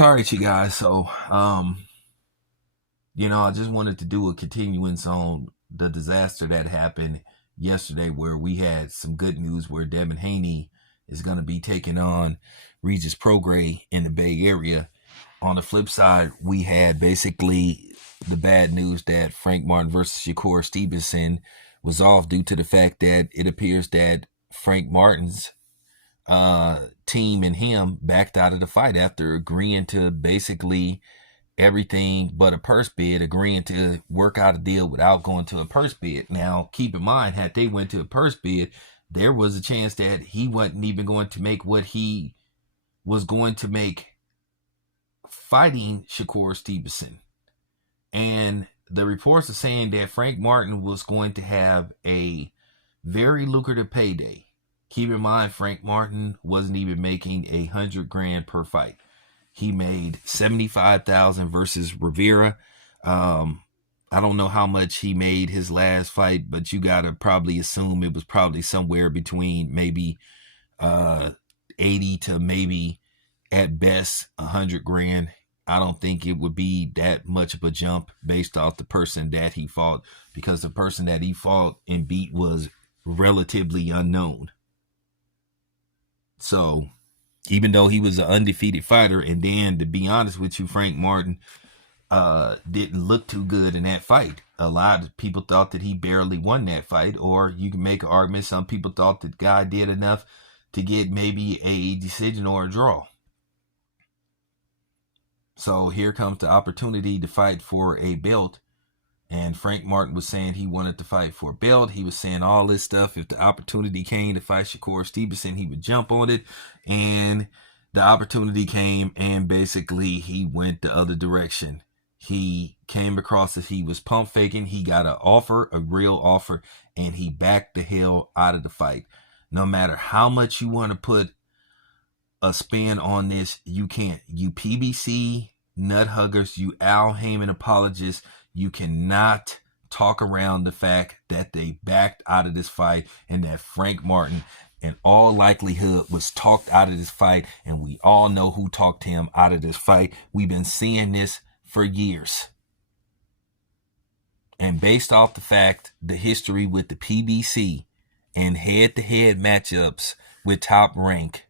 All right, you guys. I just wanted to do a continuance on the disaster that happened yesterday, where we had some good news where Devin Haney is going to be taking on Regis Prograis in the Bay Area. On the flip side, we had basically the bad news that Frank Martin versus Shakur Stevenson was off due to the fact that it appears that Frank Martin's team and him backed out of the fight after agreeing to basically everything but a purse bid, agreeing to work out a deal without going to a purse bid. Now, keep in mind, had they went to a purse bid, there was a chance that he wasn't even going to make what he was going to make fighting Shakur Stevenson. And the reports are saying that Frank Martin was going to have a very lucrative payday. Keep in mind, Frank Martin wasn't even making $100,000 per fight. He made 75,000 versus Rivera. I don't know how much he made his last fight, but you gotta probably assume it was probably somewhere between maybe 80 to maybe at best 100,000. I don't think it would be that much of a jump based off the person that he fought, because the person that he fought and beat was relatively unknown. So even though he was an undefeated fighter, and then to be honest with you, Frank Martin didn't look too good in that fight. A lot of people thought that he barely won that fight, or you can make an argument some people thought that the guy did enough to get maybe a decision or a draw. So here comes the opportunity to fight for a belt. And Frank Martin was saying he wanted to fight for a belt. He was saying all this stuff. If the opportunity came to fight Shakur Stevenson, he would jump on it. And the opportunity came, and basically he went the other direction. He came across as he was pump faking. He got an offer, a real offer, and he backed the hell out of the fight. No matter how much you want to put a spin on this, you can't. You PBC nut huggers, you Al Heyman apologists, you cannot talk around the fact that they backed out of this fight, and that Frank Martin in all likelihood was talked out of this fight, and we all know who talked him out of this fight. We've been seeing this for years. And based off the fact, the history with the PBC and head-to-head matchups with Top Rank,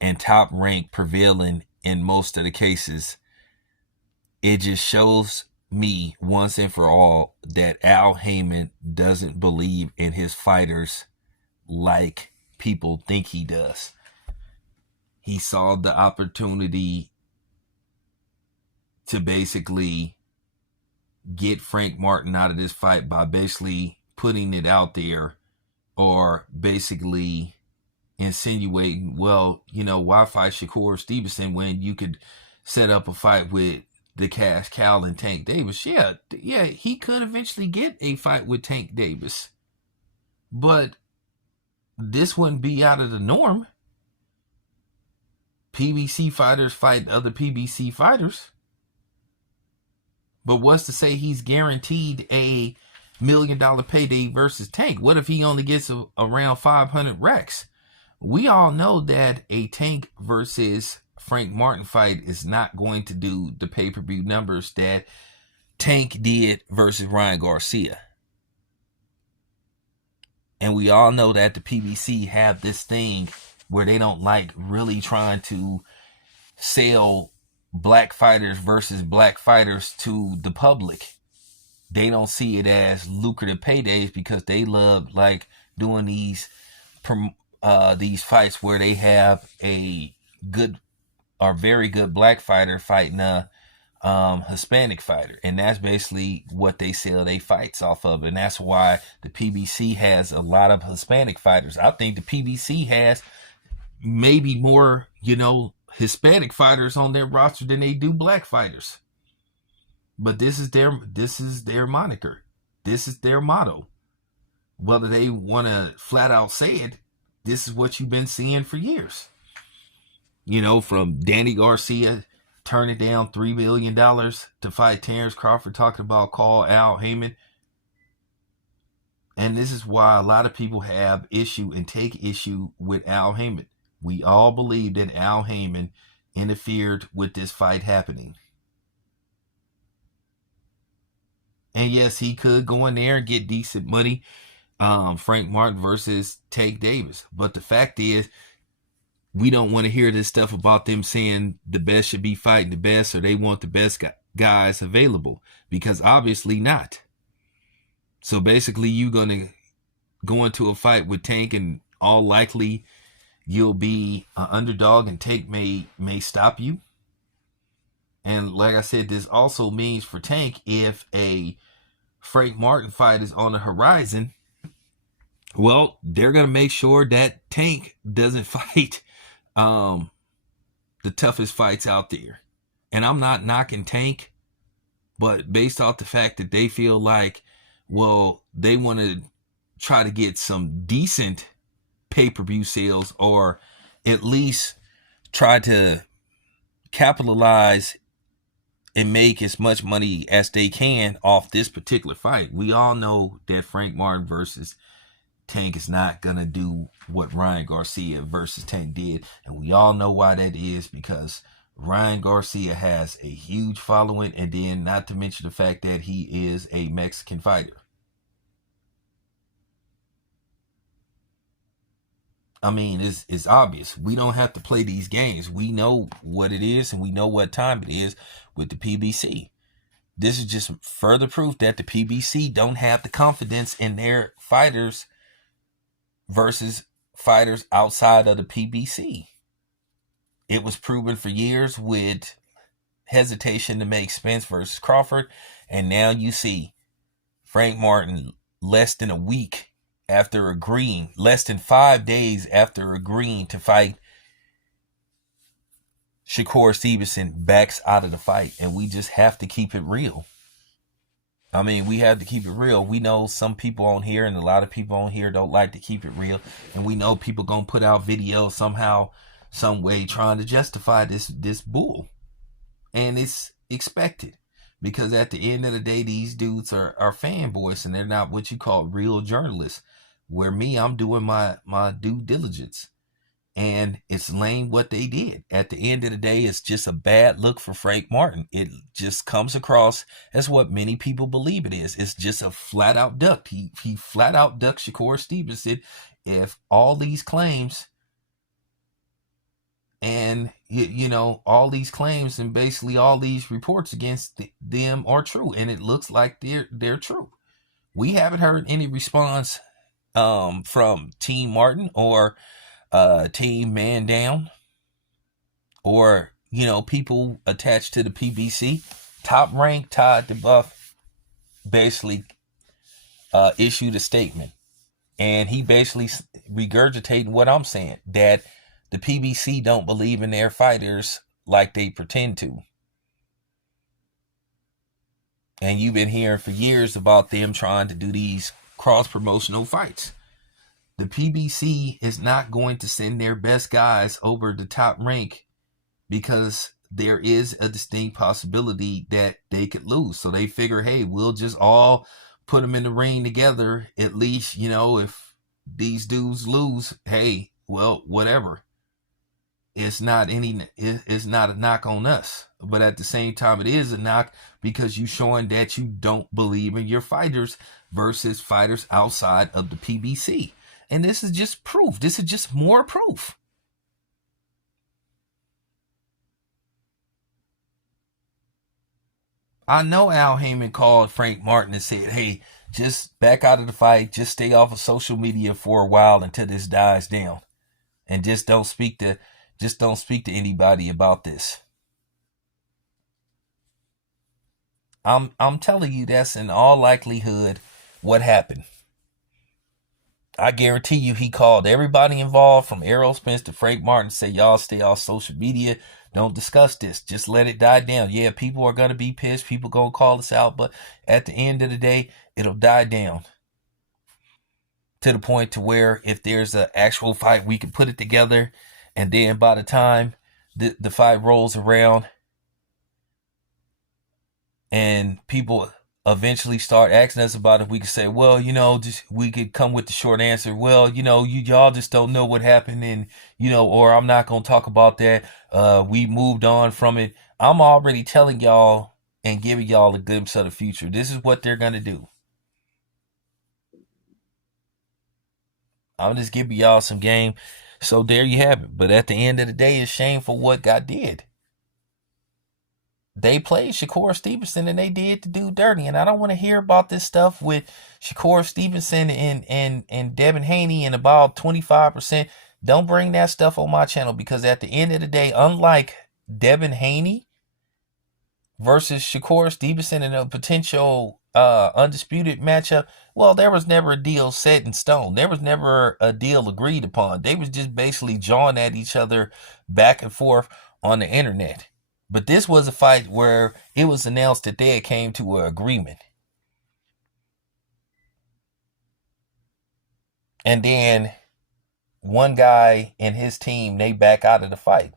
and Top Rank prevailing in most of the cases, it just shows me once and for all that Al Heyman doesn't believe in his fighters like people think he does. He saw the opportunity to basically get Frank Martin out of this fight by basically putting it out there, or basically insinuating, well, why fight Shakur Stevenson when you could set up a fight with the Cash Cow and Tank Davis? Yeah, he could eventually get a fight with Tank Davis, but this wouldn't be out of the norm. PBC fighters fight other PBC fighters. But what's to say he's guaranteed a $1 million payday versus Tank? What if he only gets around 500 racks? We all know that a Tank versus Frank Martin fight is not going to do the pay-per-view numbers that Tank did versus Ryan Garcia. And we all know that the PBC have this thing where they don't like really trying to sell black fighters versus black fighters to the public. They don't see it as lucrative paydays, because they love like doing these fights where they have a good or very good black fighter fighting a Hispanic fighter, and that's basically what they sell their fights off of. And that's why the PBC has a lot of Hispanic fighters. I think the PBC has maybe more, Hispanic fighters on their roster than they do black fighters. But this is their moniker. This is their motto. Whether they want to flat out say it, this is what you've been seeing for years. From Danny Garcia turning down $3 million to fight Terrence Crawford, talking about call Al Heyman. And this is why a lot of people have issue and take issue with Al Heyman. We all believe that Al Heyman interfered with this fight happening. And yes, he could go in there and get decent money. Frank Martin versus Tank Davis. But the fact is, we don't want to hear this stuff about them saying the best should be fighting the best or they want the best guys available, because obviously not. So basically, you're going to go into a fight with Tank, and all likely you'll be an underdog, and Tank may stop you. And like I said, this also means for Tank, if a Frank Martin fight is on the horizon, well, they're going to make sure that Tank doesn't fight the toughest fights out there. And I'm not knocking Tank, but based off the fact that they feel like, well, they want to try to get some decent pay-per-view sales, or at least try to capitalize and make as much money as they can off this particular fight. We all know that Frank Martin versus Tank is not going to do what Ryan Garcia versus Tank did. And we all know why that is, because Ryan Garcia has a huge following, and then not to mention the fact that he is a Mexican fighter. I mean, it's obvious. We don't have to play these games. We know what it is, and we know what time it is with the PBC. This is just further proof that the PBC don't have the confidence in their fighters versus fighters outside of the PBC. It was proven for years with hesitation to make Spence versus Crawford, and now you see Frank Martin less than a week after agreeing, less than 5 days after agreeing to fight Shakur Stevenson, backs out of the fight. And we just have to keep it real. I mean, we have to keep it real. We know some people on here, and a lot of people on here don't like to keep it real. And we know people going to put out videos somehow, some way, trying to justify this bull. And it's expected, because at the end of the day, these dudes are fanboys, and they're not what you call real journalists. Where me, I'm doing my due diligence. And it's lame what they did. At the end of the day, it's just a bad look for Frank Martin. It just comes across as what many people believe it is. It's just a flat out duck. He flat out ducked Shakur Stevenson. If all these claims and, you know, all these claims and basically all these reports against them are true, and it looks like they're true. We haven't heard any response from Team Martin or Team Man Down, or, you know, people attached to the PBC. Top Rank Todd DeBuff basically issued a statement, and he basically regurgitating what I'm saying, that the PBC don't believe in their fighters like they pretend to. And you've been hearing for years about them trying to do these cross-promotional fights. The PBC is not going to send their best guys over the Top Rank, because there is a distinct possibility that they could lose. So they figure, hey, we'll just all put them in the ring together. At least, you know, if these dudes lose, hey, well, whatever. It's not a knock on us. But at the same time, it is a knock, because you're showing that you don't believe in your fighters versus fighters outside of the PBC. And this is just proof. This is just more proof. I know Al Heyman called Frank Martin and said, hey, just back out of the fight. Just stay off of social media for a while until this dies down. And just don't speak to anybody about this. I'm telling you, that's in all likelihood what happened. I guarantee you he called everybody involved, from Errol Spence to Frank Martin, say, y'all stay off social media. Don't discuss this. Just let it die down. Yeah, people are going to be pissed. People going to call us out. But at the end of the day, it'll die down to the point to where if there's an actual fight, we can put it together. And then by the time the fight rolls around and people eventually start asking us about it, we could say, well, just we could come with the short answer. Well, y'all just don't know what happened, and or I'm not gonna talk about that. We moved on from it. I'm already telling y'all and giving y'all a glimpse of the future. This is what they're gonna do. I'm just giving y'all some game. So there you have it. But at the end of the day, it's shameful what God did. They played Shakur Stevenson and they did the dude dirty. And I don't want to hear about this stuff with Shakur Stevenson and Devin Haney and about 25%. Don't bring that stuff on my channel, because at the end of the day, unlike Devin Haney versus Shakur Stevenson in a potential undisputed matchup, well, there was never a deal set in stone. There was never a deal agreed upon. They was just basically jawing at each other back and forth on the internet. But this was a fight where it was announced that they had came to an agreement. And then one guy and his team, they back out of the fight.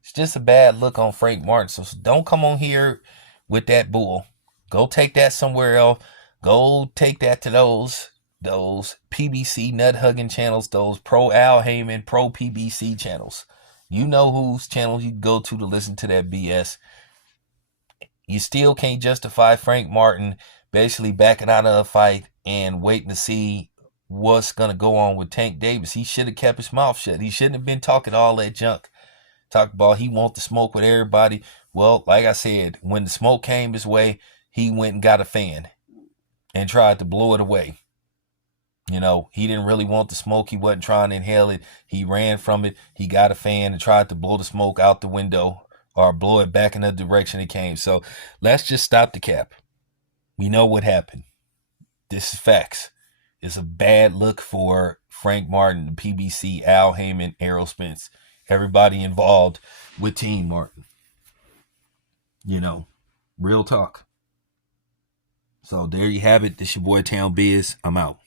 It's just a bad look on Frank Martin. So don't come on here with that bull. Go take that somewhere else. Go take that to those PBC nut hugging channels, those pro Al Heyman, pro PBC channels. You know whose channels you go to listen to that BS. You still can't justify Frank Martin basically backing out of a fight and waiting to see what's going to go on with Tank Davis. He should have kept his mouth shut. He shouldn't have been talking all that junk. Talk about he want to smoke with everybody. Well, like I said, when the smoke came his way, he went and got a fan and tried to blow it away. He didn't really want the smoke. He wasn't trying to inhale it. He ran from it. He got a fan and tried to blow the smoke out the window or blow it back in the direction it came. So let's just stop the cap. We know what happened. This is facts. It's a bad look for Frank Martin, PBC, Al Heyman, Errol Spence, everybody involved with Team Martin. Real talk. So there you have it. This your boy Town Biz. I'm out.